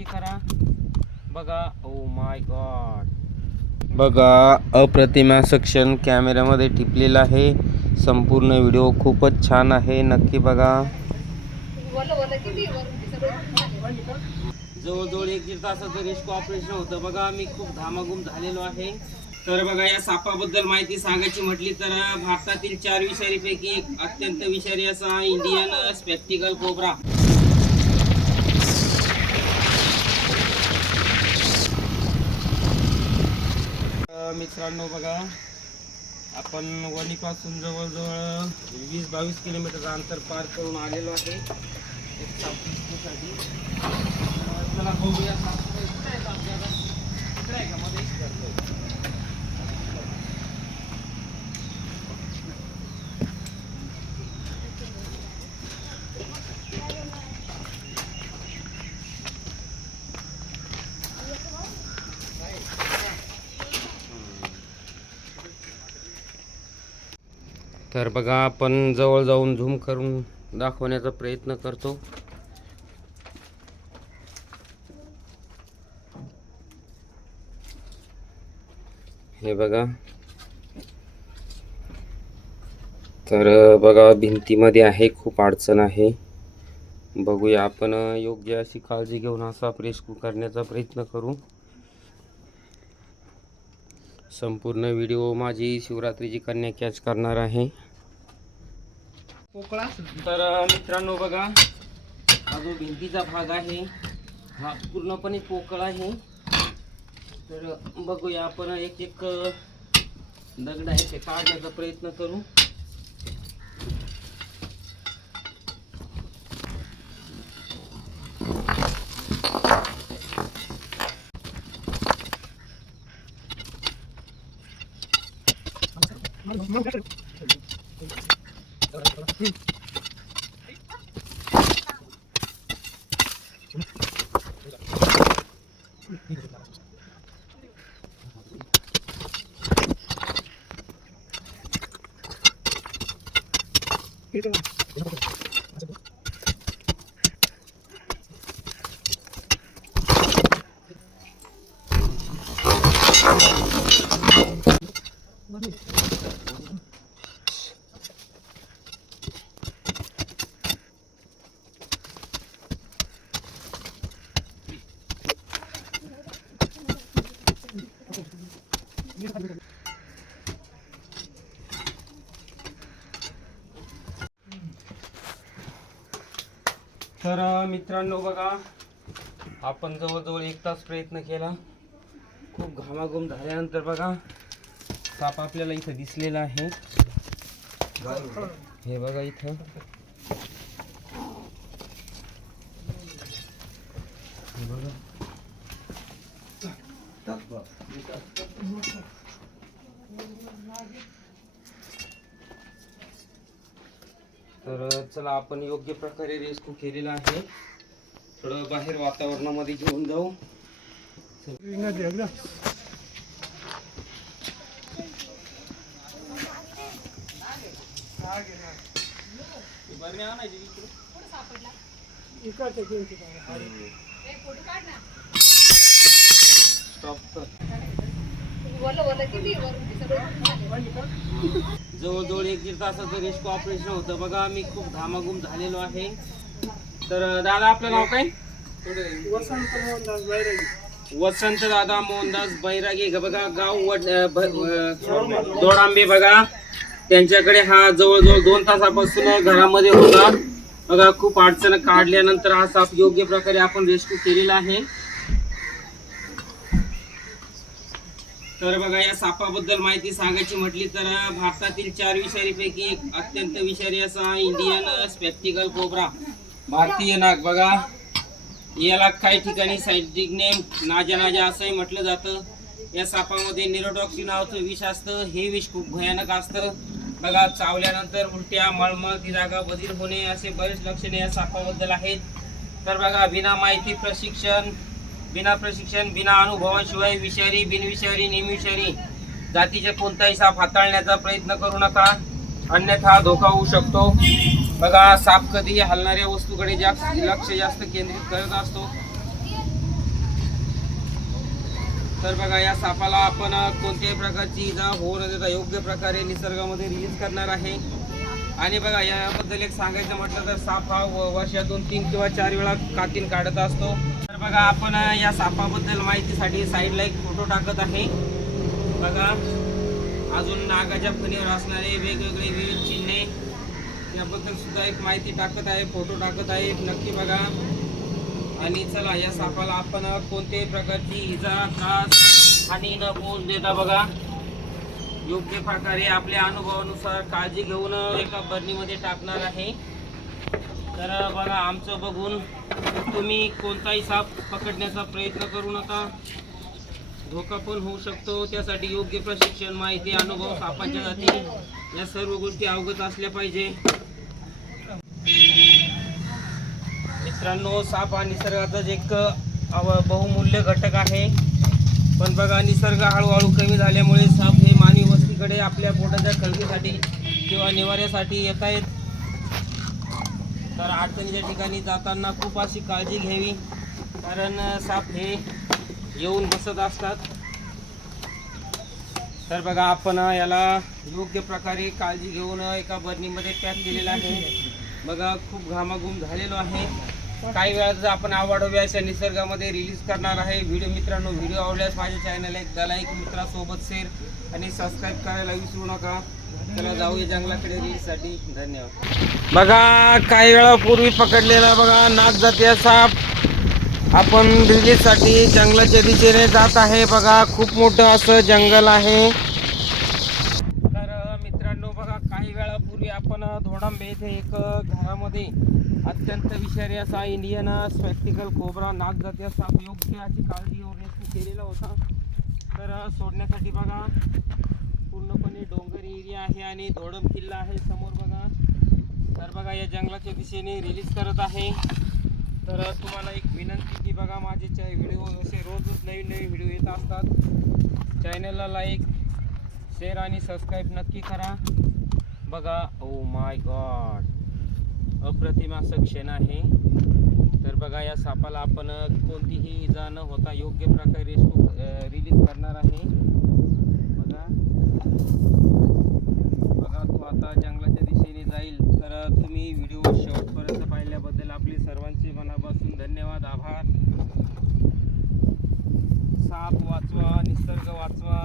नक्की करा. बघा ओ माय गॉड बघा अप्रतिमा सेक्शन कॅमेऱ्यामध्ये टिपलेला आहे. संपूर्ण व्हिडिओ खूपच छान आहे. नक्की बघा. जवळजवळ एक दीड तासाचं रेस्क्यू ऑपरेशन होतं. बघा मी खूप धामाघूम झालेलो आहे. तर बघा या सापाबद्दल माहिती सांगायची म्हटली तर भारतातील चार विषारीपैकी एक अत्यंत विषारी असा इंडियन स्पेक्टिकल कोबरा मित्रांनो बघा आपण वणीपासून जवळजवळ वीस बावीस किलोमीटरचं अंतर पार करून आलेलो आहे. एक साप चला बघूया साप कुठे आहे आपल्याला कुठे आहे का मध्ये तर बघा आपण जवळ जाऊन झूम करून दाखवण्याचा प्रयत्न करतो. हे बघा. तर बघा भिंतीमध्ये आहे खूप अडचण आहे. बघूया आपण योग्य अशी काळजी घेऊन असा प्रेस करण्याचा प्रयत्न करू. संपूर्ण व्हिडिओ माझी शिवरात्रीची कन्या कॅच करणार आहे. तर मित्रांनो बघा हा जो भिंतीचा भाग आहे हा पूर्णपणे पोकळ आहे. तर बघूया आपण एक एक दगड आहे ते काढण्याचा प्रयत्न करू. 이리 와. तर मित्रांनो बघा आपण जवळजवळ एक तास प्रयत्न केला. खूप घामाघूम झाल्यानंतर बघा साप आपल्याला इथं दिसलेला आहे. हे बघा इथं. तर चला आपण योग्य प्रकारे रेस्क्यू केलेला आहे. थोडं बाहेर वातावरणामध्ये घेऊन जाऊ. स्टॉप कर जवळजवळ एक दीड तासाचं रेस्क्यू ऑपरेशन होतं. बघा मी खूप घामाघूम झालेलो आहे. तर दादा आपलं नाव काय? वसंत दादा मोहनदास बैरागे. बघा गाव वड दोडांबे बघा. त्यांच्याकडे हा जवळजवळ दोन तासापासून घरामध्ये होता. बघा खूप अडचण काढल्यानंतर हा साप योग्य प्रकारे आपण रेस्क्यू केलेला आहे. तर बघा या सापाबद्दल माहिती सांगायची म्हटली तर भारतातील चार विषारीपैकी एक अत्यंत विषारी असा इंडियन स्पेक्टिकल कोबरा भारतीय नाग बघा. याला काही ठिकाणी सायंटिफिक नेम नाजा नाजा असंही म्हटलं जातं. या सापामध्ये निरोटॉक्सी नावाचं विष असतं. हे विष खूप भयानक असतं. बघा चावल्यानंतर उलट्या मळमळ ती जागा बधीर होणे असे बरेच लक्षणे या सापाबद्दल आहेत. तर बघा बिना माहिती प्रशिक्षण बिना प्रशिक्षण बिना अनुभवाशिवाय विषारी बिनविषारी निमविषारी जातीचे कोणताही साप हाताळण्याचा प्रयत्न करू नका. अन्यथा धोका होऊ शकतो. बघा साप कधी हलणाऱ्या वस्तूकडे जास्त लक्ष जास्त केंद्रित करत असतो. तर बघा या सापाला आपण कोणत्याही प्रकारची इजा होऊ न देता योग्य प्रकारे निसर्गामध्ये रिलीज करणार आहे. आणि बघा याबद्दल एक सांगायचं म्हटलं तर साप हा वर्षातून तीन किंवा चार वेळा कातीन काढत असतो. बघा आपण या सापाबद्दल माहितीसाठी साईडला एक फोटो टाकत आहे. बघा अजून नागाच्या फणीवर असणारे वेगवेगळे विविध चिन्हे. याबद्दल सुद्धा एक माहिती टाकत आहे फोटो टाकत आहे. नक्की बघा. आणि चला या सापाला आपण कोणत्याही प्रकारची इजा त्रास आणि न पोहोच देता बघा. योग्य प्रकारे आपल्या अनुभवानुसार काळजी घेऊन एका बरणीमध्ये टाकणार आहे. तर बघा आमचं बघून तुम्ही कोणताही साप पकडण्याचा प्रयत्न करू नका. धोका पण होऊ शकतो. त्यासाठी योग्य प्रशिक्षण माहिती अनुभव सापांच्या जाती या सर्व गोष्टी अवगत असल्या पाहिजे. मित्रांनो साप हा निसर्गाचाच एक अव- बहुमूल्य घटक आहे. पण बघा निसर्ग हळूहळू कमी झाल्यामुळे साप हे मानवी वस्तीकडे आपल्या पोटाच्या खळगीसाठी किंवा निवाऱ्यासाठी येत आहेत तर अडचणीच्या ठिकाणी जाताना खूप अशी काळजी घ्यावी कारण साप हे येऊन बसत असतात. तर बघा आपण याला योग्य प्रकारे काळजी घेऊन एका बर्नीमध्ये पॅक केलेला आहे. बघा खूप घामाघूम झालेलो आहे. काही वेळात आपण आवडवे अशा निसर्गामध्ये रिलीज करणार आहे. व्हिडिओ मित्रांनो व्हिडिओ आवडल्यास माझ्या चॅनल एकदा लाईक मित्रासोबत शेअर आणि सबस्क्राईब करायला विसरू नका. चला जाऊया जंगलाकडे रीलसाठी. धन्यवाद. बघा काही वेळापूर्वी पकडलेला बघा नाग जातीय साप आपण रिलीजसाठी जंगलाच्या दिशेने जात आहे. बघा खूप मोठं असं जंगल आहे. तर मित्रांनो बघा काही वेळापूर्वी आपण धोडांबे येथे एक घरामध्ये अत्यंत विषारी असा इंडियन स्पेक्टिकल कोबरा नाग जातीय साप योग्य अशी काळजी घेऊन केलेला होता. तर सोडण्यासाठी बघा. पूर्णपणे डोंगर एरिया आहे आणि धोडम किल्ला आहे समोर बघा. तर बघा या जंगलाच्या दिशेने रिलीज करत आहे. तर तुम्हाला एक विनंती की बघा माझे चे व्हिडिओ असे रोजच नवीन नवीन व्हिडिओ येत असतात. चॅनलला लाईक शेअर आणि सबस्क्राईब नक्की करा. बघा ओ माय गॉड अप्रतिम असं क्षण आहे. तर बघा या सापाला आपण कोणतीही इजा न होता योग्य प्रकारे रिलीज करणार आहे. तुम्ही व्हिडिओ शेवटपर्यंत पाहिल्याबद्दल आपली सर्वांचे मनापासून धन्यवाद आभार. साप वाचवा निसर्ग वाचवा.